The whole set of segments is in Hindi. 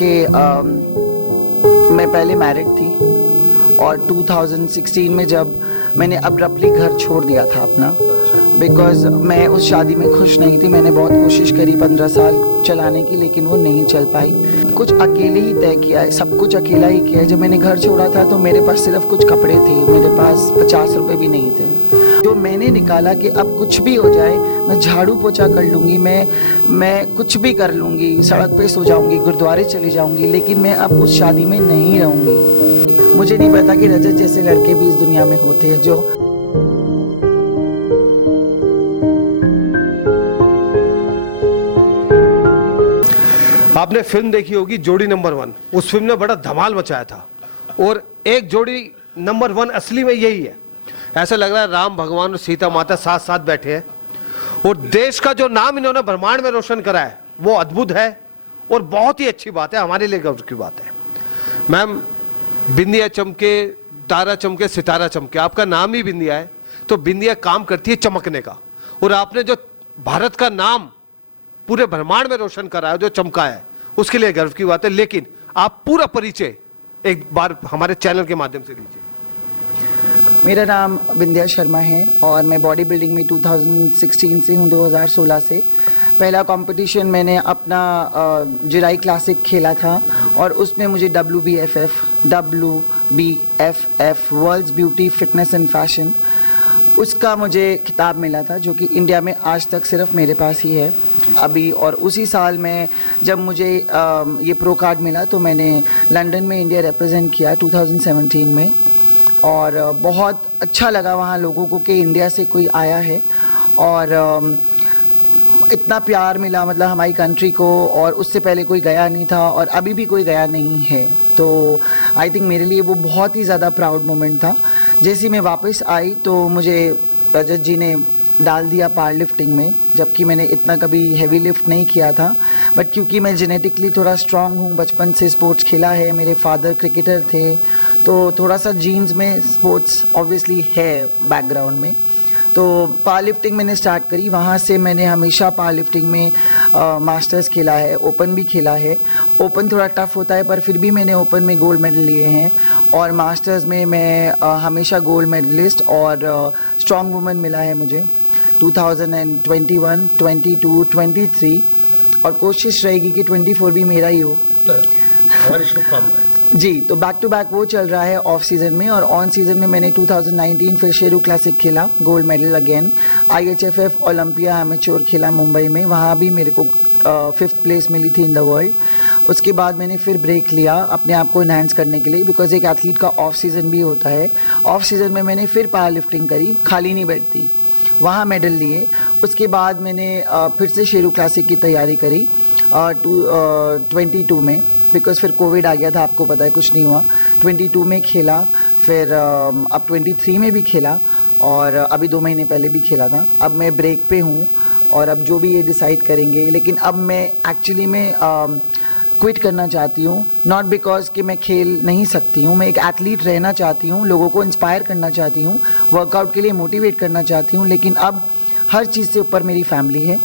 कि मैं पहले मैरिड थी और 2016 में जब मैंने अब्रप्टली घर छोड़ दिया था अपना, बिकॉज़ मैं उस शादी में खुश नहीं थी। मैंने बहुत कोशिश करी 15 साल चलाने की, लेकिन वो नहीं चल पाई। कुछ अकेले ही तय किया है, सब कुछ अकेला ही किया है। जब मैंने घर छोड़ा था तो मेरे पास सिर्फ कुछ कपड़े थे, मेरे पास 50 रुपए भी नहीं थे। जो मैंने निकाला कि अब कुछ भी हो जाए, मैं झाड़ू पोछा कर लूँगी, मैं कुछ भी कर लूँगी, सड़क पे सो जाऊँगी, गुरुद्वारे चली जाऊँगी, लेकिन मैं अब उस शादी में नहीं रहूँगी। मुझे नहीं पता कि रजत जैसे लड़के भी इस दुनिया में होते हैं जो आपने फिल्म देखी होगी जोड़ी नंबर 1। उस फिल्म ने बड़ा धमाल मचाया था और एक जोड़ी नंबर 1 असली में यही है। ऐसा लग रहा है राम भगवान और सीता माता साथ साथ बैठे हैं और देश का जो नाम इन्होंने ब्रह्मांड में रोशन करा है वो अद्भुत है और बहुत ही अच्छी बात है, हमारे लिए गर्व की बात है। मैम, बिंदिया चमके, तारा चमके, सितारा चमके, आपका नाम ही बिंदिया है, तो बिंदिया काम करती है चमकने का, और आपने जो भारत का नाम पूरे ब्रह्मांड में रोशन करा है, जो चमका है, उसके लिए गर्व की बात है। लेकिन आप पूरा परिचय एक बार हमारे चैनल के माध्यम से दीजिए। मेरा नाम बिंदिया शर्मा है और मैं बॉडी बिल्डिंग में 2016 से हूँ, 2016 से। पहला कंपटीशन मैंने अपना जिराई क्लासिक खेला था और उसमें मुझे WBFF world's beauty fitness and fashion, उसका मुझे खिताब मिला था, जो कि इंडिया में आज तक सिर्फ मेरे पास ही है अभी। और उसी साल में जब मुझे ये प्रो कार्ड मिला तो मैंने लंदन में इंडिया रिप्रेजेंट किया 2017 में, और बहुत अच्छा लगा वहाँ लोगों को कि इंडिया से कोई आया है और इतना प्यार मिला, मतलब हमारी कंट्री को, और उससे पहले कोई गया नहीं था और अभी भी कोई गया नहीं है। तो आई थिंक मेरे लिए वो बहुत ही ज़्यादा प्राउड मोमेंट था। जैसे मैं वापस आई तो मुझे रजत जी ने डाल दिया पावर लिफ्टिंग में, जबकि मैंने इतना कभी हैवी लिफ्ट नहीं किया था। बट क्योंकि मैं जेनेटिकली थोड़ा स्ट्रांग हूँ, बचपन से स्पोर्ट्स खेला है, मेरे फादर क्रिकेटर थे, तो थोड़ा सा जीन्स में स्पोर्ट्स ऑब्वियसली है बैकग्राउंड में। तो पावर लिफ्टिंग मैंने स्टार्ट करी, वहाँ से मैंने हमेशा पावर लिफ्टिंग में मास्टर्स खेला है, ओपन भी खेला है। ओपन थोड़ा टफ होता है पर फिर भी मैंने ओपन में गोल्ड मेडल लिए हैं, और मास्टर्स में मैं हमेशा गोल्ड मेडलिस्ट और स्ट्रॉन्ग वुमेन मिला है मुझे 2021, 22, 23, और कोशिश रहेगी कि 24 भी मेरा ही हो। हमारी शुभकामनाएं। जी, तो बैक टू बैक वो चल रहा है ऑफ सीज़न में, और ऑन सीज़न में मैंने 2019 फिर शेरू क्लासिक खेला, gold medal again. IHFF Olympia amateur खेला मुंबई में, वहाँ भी मेरे को 5th प्लेस मिली थी इन द वर्ल्ड। उसके बाद मैंने फिर ब्रेक लिया अपने आप को इन्हांस करने के लिए, बिकॉज एक एथलीट का ऑफ सीज़न भी होता है। ऑफ सीज़न में मैंने फिर पावर लिफ्टिंग करी, खाली नहीं बैठती, वहाँ मेडल लिए। उसके बाद मैंने फिर से शेरू क्लासिक की तैयारी करी 22 में, बिकॉज़ फिर कोविड आ गया था, आपको पता है कुछ नहीं हुआ। 22 में खेला, फिर अब 23 में भी खेला, और अभी 2 महीने पहले भी खेला था। अब मैं ब्रेक पे हूँ और अब जो भी ये डिसाइड करेंगे, लेकिन अब मैं एक्चुअली में क्विट करना चाहती हूँ, नॉट बिकॉज कि मैं खेल नहीं सकती हूँ, मैं एक एथलीट रहना चाहती हूँ, लोगों को इंस्पायर करना चाहती हूँ, वर्कआउट के लिए मोटिवेट करना चाहती हूँ, लेकिन अब हर चीज़ से ऊपर मेरी फैमिली है।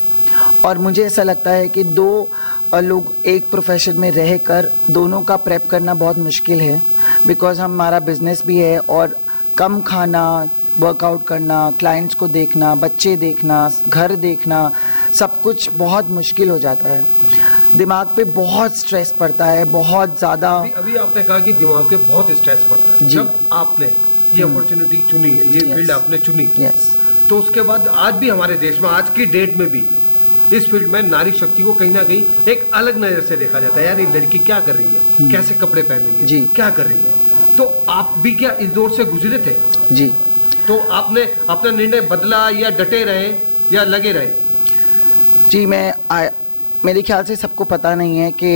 और मुझे ऐसा लगता है कि 2 लोग एक प्रोफेशन में रहकर दोनों का प्रेप करना बहुत मुश्किल है, बिकॉज हमारा बिजनेस भी है, और कम खाना, वर्कआउट करना, क्लाइंट्स को देखना, बच्चे देखना, घर देखना, सब कुछ बहुत मुश्किल हो जाता है। दिमाग पे बहुत स्ट्रेस पड़ता है, बहुत ज़्यादा। अभी आपने कहा कि दिमाग पे बहुत स्ट्रेस पड़ता है। जब आपने ये अपॉर्चुनिटी चुनी, ये फील्ड आपने चुनी, तो उसके बाद आज भी हमारे देश में, आज की डेट में भी इस फील्ड में नारी शक्ति को कहीं ना कहीं एक अलग नज़र से देखा जाता है। यार ये लड़की क्या कर रही है, कैसे कपड़े पहन रही है, क्या कर रही है। तो आप भी क्या इस दौर से गुजरे थे? जी। तो आपने अपना निर्णय बदला या डटे रहे या लगे रहे? जी, मेरे ख्याल से सबको पता नहीं है कि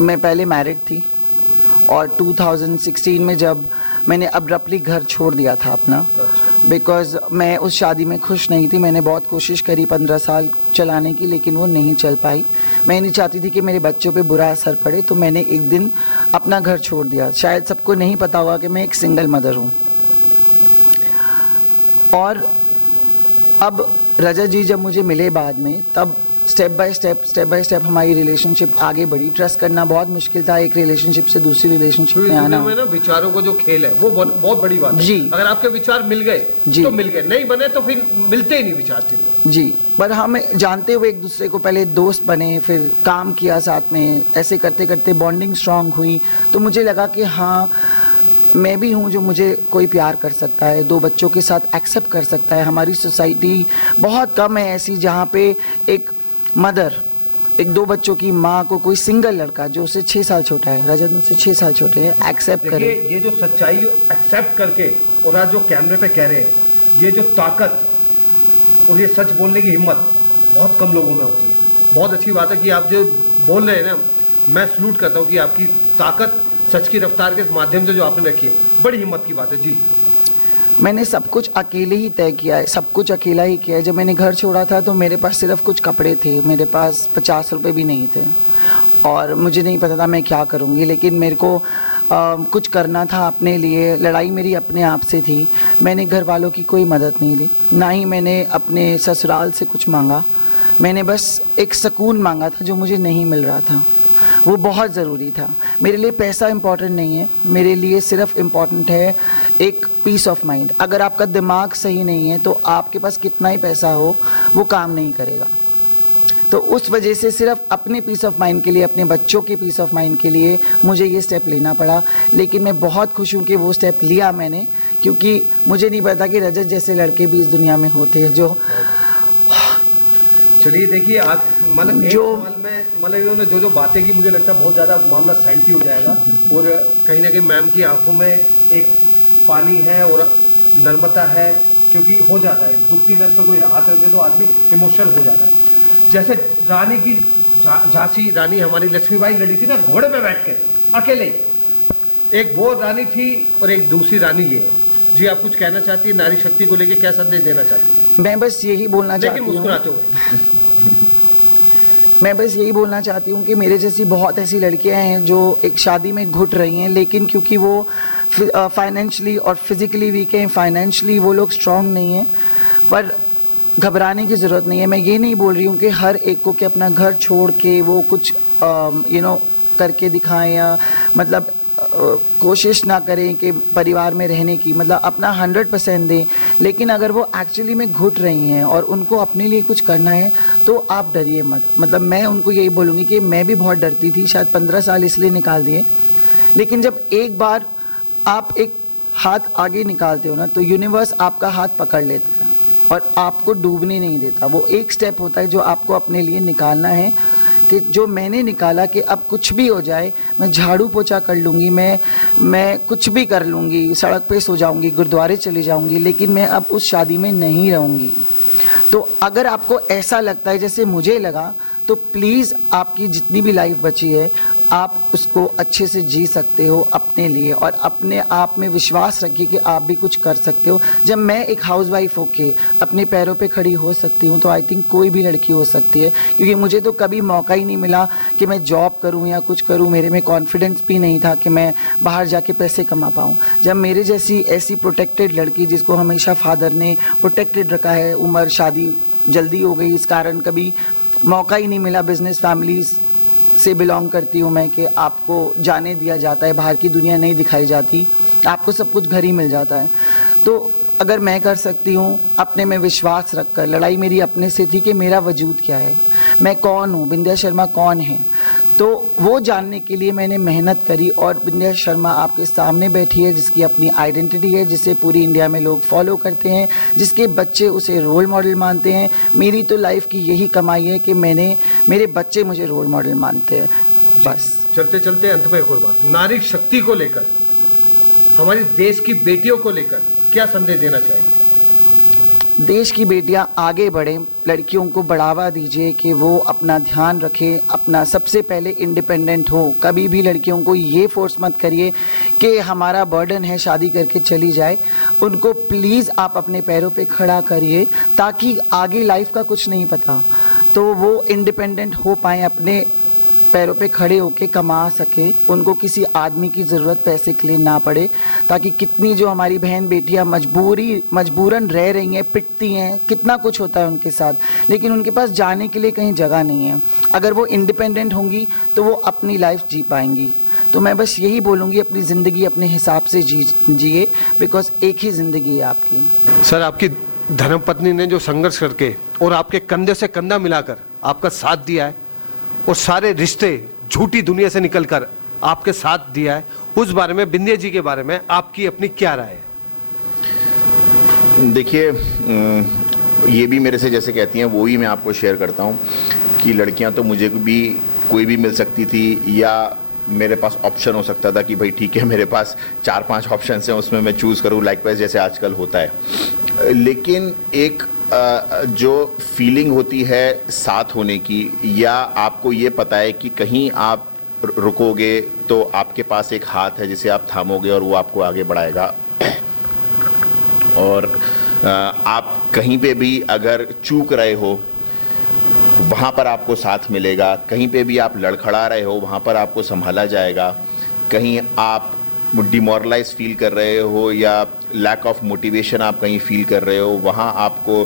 मैं पहले मैरिड थी और 2016 में जब मैंने अब्रप्टली घर छोड़ दिया था अपना, बिकॉज़ मैं उस शादी में खुश नहीं थी। मैंने बहुत कोशिश करी 15 साल चलाने की, लेकिन वो नहीं चल पाई। मैं नहीं चाहती थी कि मेरे बच्चों पे बुरा असर पड़े, तो मैंने एक दिन अपना घर छोड़ दिया। शायद सबको नहीं पता होगा कि मैं एक सिंगल मदर हूँ। और अब रजत जी जब मुझे मिले बाद में, तब स्टेप बाय स्टेप हमारी रिलेशनशिप आगे बढ़ी। ट्रस्ट करना बहुत मुश्किल था, एक रिलेशनशिप से दूसरी रिलेशनशिप तो इस में आना। दुनिया में ना विचारों को जो खेल है वो बहुत बड़ी बात है। जी। अगर आपके विचार मिल गए जी। तो मिल गए, नहीं बने तो फिर मिलते ही नहीं विचार फिर। जी, पर हम जानते हुए एक दूसरे को पहले दोस्त बने, फिर काम किया साथ में, ऐसे करते करते बॉन्डिंग स्ट्रांग हुई। तो मुझे लगा कि हाँ, मैं भी हूँ जो मुझे कोई प्यार कर सकता है, 2 बच्चों के साथ एक्सेप्ट कर सकता है। हमारी सोसाइटी बहुत कम है ऐसी जहाँ पे एक मदर, एक 2 बच्चों की माँ को कोई सिंगल लड़का जो उससे 6 साल छोटा है, रजत मुझसे 6 साल छोटे हैं, एक्सेप्ट करे। ये जो सच्चाई एक्सेप्ट करके और आज जो कैमरे पे कह रहे हैं, ये जो ताकत और ये सच बोलने की हिम्मत बहुत कम लोगों में होती है। बहुत अच्छी बात है कि आप जो बोल रहे हैं ना, मैं सलूट करता हूँ कि आपकी ताकत सच की रफ्तार के माध्यम से जो आपने रखी है, बड़ी हिम्मत की बात है जी। मैंने सब कुछ अकेले ही तय किया है, सब कुछ अकेला ही किया है। जब मैंने घर छोड़ा था तो मेरे पास सिर्फ कुछ कपड़े थे, मेरे पास 50 रुपए भी नहीं थे और मुझे नहीं पता था मैं क्या करूँगी, लेकिन मेरे को कुछ करना था अपने लिए। लड़ाई मेरी अपने आप से थी। मैंने घर वालों की कोई मदद नहीं ली, ना ही मैंने अपने ससुराल से कुछ मांगा। मैंने बस एक सुकून मांगा था जो मुझे नहीं मिल रहा था, वो बहुत ज़रूरी था। मेरे लिए पैसा इम्पॉर्टेंट नहीं है, मेरे लिए सिर्फ इम्पॉर्टेंट है एक पीस ऑफ माइंड। अगर आपका दिमाग सही नहीं है तो आपके पास कितना ही पैसा हो वो काम नहीं करेगा। तो उस वजह से सिर्फ अपने पीस ऑफ माइंड के लिए, अपने बच्चों के पीस ऑफ माइंड के लिए मुझे ये स्टेप लेना पड़ा। लेकिन मैं बहुत खुश हूँ कि वो स्टेप लिया मैंने, क्योंकि मुझे नहीं पता कि रजत जैसे लड़के भी इस दुनिया में होते हैं जो। चलिए देखिए, आज मतलब जो सवाल में मतलब इन्होंने जो बातें की, मुझे लगता है बहुत ज़्यादा मामला सेंटी हो जाएगा। और कहीं ना कहीं मैम की आंखों में एक पानी है और नर्मता है, क्योंकि हो जाता है दुखती नस पे कोई हाथ रख दे तो आदमी इमोशनल हो जाता है। जैसे रानी की झांसी रानी हमारी लक्ष्मीबाई लड़ी थी ना घोड़े पे बैठ के अकेले, एक वो रानी थी और एक दूसरी रानी ये है। जी, आप कुछ कहना चाहती है नारी शक्ति को लेके, क्या संदेश देना चाहती है? मैं बस यही बोलना चाहती हूँ, मुस्कुराते हुए मैं बस यही बोलना चाहती हूँ कि मेरे जैसी बहुत ऐसी लड़कियाँ हैं जो एक शादी में घुट रही हैं, लेकिन क्योंकि वो फाइनेंशियली और फिज़िकली वीक हैं, फाइनेंशियली वो लोग स्ट्रांग नहीं हैं। पर घबराने की ज़रूरत नहीं है। मैं ये नहीं बोल रही हूँ कि हर एक को कि अपना घर छोड़ के वो कुछ करके दिखाएं, या मतलब कोशिश ना करें कि परिवार में रहने की, मतलब अपना 100% दें। लेकिन अगर वो एक्चुअली में घुट रही हैं और उनको अपने लिए कुछ करना है तो आप डरिए मत। मतलब मैं उनको यही बोलूँगी कि मैं भी बहुत डरती थी, शायद 15 साल इसलिए निकाल दिए, लेकिन जब एक बार आप एक हाथ आगे निकालते हो ना तो यूनिवर्स आपका हाथ पकड़ लेता है और आपको डूबने नहीं देता। वो एक स्टेप होता है जो आपको अपने लिए निकालना है, कि जो मैंने निकाला कि अब कुछ भी हो जाए, मैं झाड़ू पोछा कर लूँगी, मैं कुछ भी कर लूँगी, सड़क पे सो जाऊँगी, गुरुद्वारे चली जाऊँगी, लेकिन मैं अब उस शादी में नहीं रहूँगी। तो अगर आपको ऐसा लगता है जैसे मुझे लगा, तो प्लीज़ आपकी जितनी भी लाइफ बची है आप उसको अच्छे से जी सकते हो अपने लिए, और अपने आप में विश्वास रखिए कि आप भी कुछ कर सकते हो। जब मैं एक हाउसवाइफ होके अपने पैरों पे खड़ी हो सकती हूँ तो आई थिंक कोई भी लड़की हो सकती है, क्योंकि मुझे तो कभी मौका ही नहीं मिला कि मैं जॉब करूँ या कुछ करूँ। मेरे में कॉन्फिडेंस भी नहीं था कि मैं बाहर जाके पैसे कमा पाऊँ। जब मेरे जैसी ऐसी प्रोटेक्टेड लड़की, जिसको हमेशा फादर ने प्रोटेक्टेड रखा है, उम्र शादी जल्दी हो गई इस कारण कभी मौका ही नहीं मिला, बिजनेस फैमिलीज से बिलोंग करती हूँ मैं, कि आपको जाने दिया जाता है, बाहर की दुनिया नहीं दिखाई जाती, आपको सब कुछ घर ही मिल जाता है। तो अगर मैं कर सकती हूँ अपने में विश्वास रखकर, लड़ाई मेरी अपने से थी कि मेरा वजूद क्या है, मैं कौन हूँ, बिंदिया शर्मा कौन है, तो वो जानने के लिए मैंने मेहनत करी। और बिंदिया शर्मा आपके सामने बैठी है, जिसकी अपनी आइडेंटिटी है, जिसे पूरी इंडिया में लोग फॉलो करते हैं, जिसके बच्चे उसे रोल मॉडल मानते हैं। मेरी तो लाइफ की यही कमाई है कि मेरे बच्चे मुझे रोल मॉडल मानते हैं। बस चलते चलते अंत में एक और बात, नारी शक्ति को लेकर, हमारी देश की बेटियों को लेकर क्या संदेश देना चाहिए? देश की बेटियां आगे बढ़ें, लड़कियों को बढ़ावा दीजिए कि वो अपना ध्यान रखें, अपना सबसे पहले इंडिपेंडेंट हो। कभी भी लड़कियों को ये फोर्स मत करिए कि हमारा बर्डन है, शादी करके चली जाए। उनको प्लीज़ आप अपने पैरों पे खड़ा करिए, ताकि आगे लाइफ का कुछ नहीं पता तो वो इंडिपेंडेंट हो पाएँ, अपने पैरों पे खड़े होके कमा सके, उनको किसी आदमी की ज़रूरत पैसे के लिए ना पड़े, ताकि कितनी जो हमारी बहन बेटियां मजबूरन रह रही हैं, पिटती हैं, कितना कुछ होता है उनके साथ, लेकिन उनके पास जाने के लिए कहीं जगह नहीं है। अगर वो इंडिपेंडेंट होंगी तो वो अपनी लाइफ जी पाएंगी। तो मैं बस यही बोलूँगी, अपनी ज़िंदगी अपने हिसाब से जिए, बिकॉज एक ही ज़िंदगी है आपकी। सर, आपकी धर्मपत्नी ने जो संघर्ष करके और आपके कंधे से कंधा मिलाकर आपका साथ दिया है और सारे रिश्ते झूठी दुनिया से निकलकर आपके साथ दिया है, उस बारे में, बिंदिया जी के बारे में आपकी अपनी क्या राय है? देखिए, ये भी मेरे से जैसे कहती हैं वो ही मैं आपको शेयर करता हूँ कि लड़कियाँ तो मुझे भी कोई भी मिल सकती थी, या मेरे पास ऑप्शन हो सकता था कि भाई ठीक है मेरे पास 4-5 ऑप्शन हैं, उसमें मैं चूज़ करूँ, लाइकवाइज जैसे आजकल होता है। लेकिन एक जो फीलिंग होती है साथ होने की, या आपको ये पता है कि कहीं आप रुकोगे तो आपके पास एक हाथ है जिसे आप थामोगे और वो आपको आगे बढ़ाएगा, और आप कहीं पे भी अगर चूक रहे हो वहाँ पर आपको साथ मिलेगा, कहीं पे भी आप लड़खड़ा रहे हो वहाँ पर आपको संभाला जाएगा, कहीं आप डिमोरलाइज फील कर रहे हो या लैक ऑफ मोटिवेशन आप कहीं फील कर रहे हो, वहाँ आपको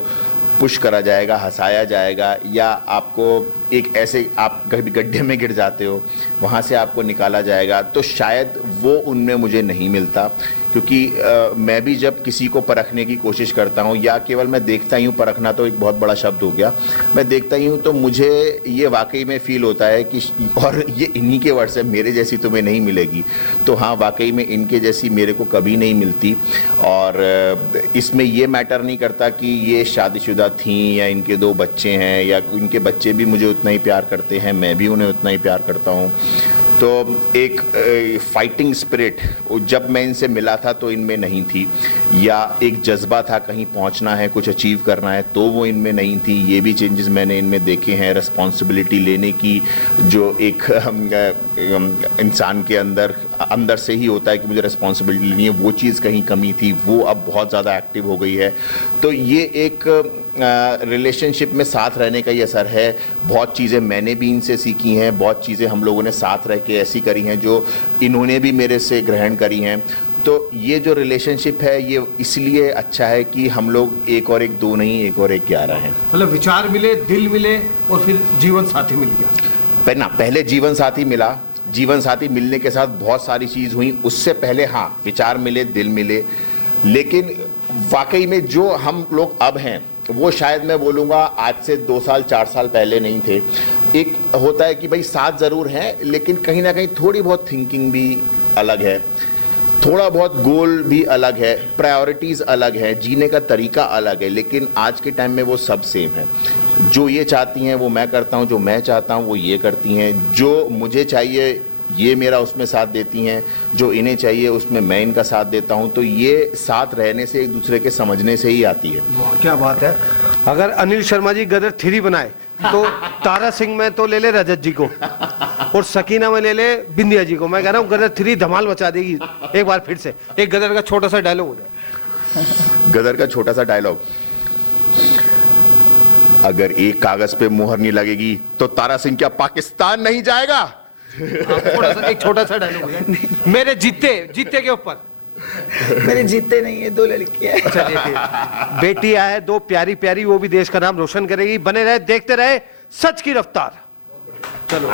पुश करा जाएगा, हंसाया जाएगा, या आपको एक ऐसे आप कभी गड्ढे में गिर जाते हो वहाँ से आपको निकाला जाएगा। तो शायद वो उनमें मुझे नहीं मिलता, क्योंकि मैं भी जब किसी को परखने की कोशिश करता हूँ, या केवल मैं देखता ही हूँ, परखना तो एक बहुत बड़ा शब्द हो गया, मैं देखता ही हूँ, तो मुझे ये वाकई में फ़ील होता है कि, और ये इन्हीं के वर्ड्स है, मेरे जैसी तुम्हें नहीं मिलेगी। तो हाँ, वाकई में इनके जैसी मेरे को कभी नहीं मिलती। और इसमें ये मैटर नहीं करता कि ये शादीशुदा थी या इनके 2 बच्चे हैं, या इनके बच्चे भी मुझे उतना ही प्यार करते हैं, मैं भी उन्हें उतना ही प्यार करता हूँ। तो एक फाइटिंग स्पिरिट जब मैं इनसे मिला था तो इनमें नहीं थी, या एक जज्बा था कहीं पहुंचना है, कुछ अचीव करना है, तो वो इनमें नहीं थी। ये भी चेंजेस मैंने इनमें देखे हैं। रिस्पॉन्सिबिलिटी लेने की जो एक इंसान के अंदर से ही होता है कि मुझे रिस्पॉन्सिबिलिटी लेनी है, वो चीज़ कहीं कमी थी, वो अब बहुत ज़्यादा एक्टिव हो गई है। तो ये एक रिलेशनशिप में साथ रहने का ही असर है। बहुत चीज़ें मैंने भी इनसे सीखी हैं, बहुत चीज़ें हम लोगों ने साथ रह के ऐसी करी हैं जो इन्होंने भी मेरे से ग्रहण करी हैं। तो ये जो रिलेशनशिप है ये इसलिए अच्छा है कि हम लोग 1 और 1 2 नहीं, 1 और 1 11 हैं। मतलब विचार मिले, दिल मिले और फिर जीवन साथी मिल गया। पहले जीवन साथी मिला, जीवन साथी मिलने के साथ बहुत सारी चीज़ हुई। उससे पहले हाँ, विचार मिले, दिल मिले, लेकिन वाकई में जो हम लोग अब हैं वो शायद मैं बोलूँगा आज से 2 साल 4 साल पहले नहीं थे। एक होता है कि भाई साथ ज़रूर हैं, लेकिन कहीं ना कहीं थोड़ी बहुत थिंकिंग भी अलग है, थोड़ा बहुत गोल भी अलग है, प्रायोरिटीज़ अलग है, जीने का तरीका अलग है, लेकिन आज के टाइम में वो सब सेम है। जो ये चाहती हैं वो मैं करता हूँ, जो मैं चाहता हूँ वो ये करती हैं, जो मुझे चाहिए ये मेरा उसमें साथ देती हैं, जो इन्हें चाहिए उसमें मैं इनका साथ देता हूं। तो ये साथ रहने से, एक दूसरे के समझने से ही आती है। वाह, क्या बात है। अगर अनिल शर्मा जी गदर 3 बनाए तो तारा सिंह में तो ले ले रजत जी को और सकीना में ले ले बिंदिया जी को। मैं कह रहा हूँ गदर 3 धमाल मचा देगी। एक बार फिर से एक गदर का छोटा सा डायलॉग हो जाए। गदर का छोटा सा डायलॉग, अगर एक कागज पे मोहर नहीं लगेगी तो तारा सिंह क्या पाकिस्तान नहीं जाएगा? एक छोटा सा डायलॉग हो जाए। मेरे जीते के ऊपर। मेरे जीते नहीं है, 2 लड़कियां हैं। चलिए, बेटियां है 2 प्यारी प्यारी, वो भी देश का नाम रोशन करेगी। बने रहे, देखते रहे सच की रफ्तार। चलो।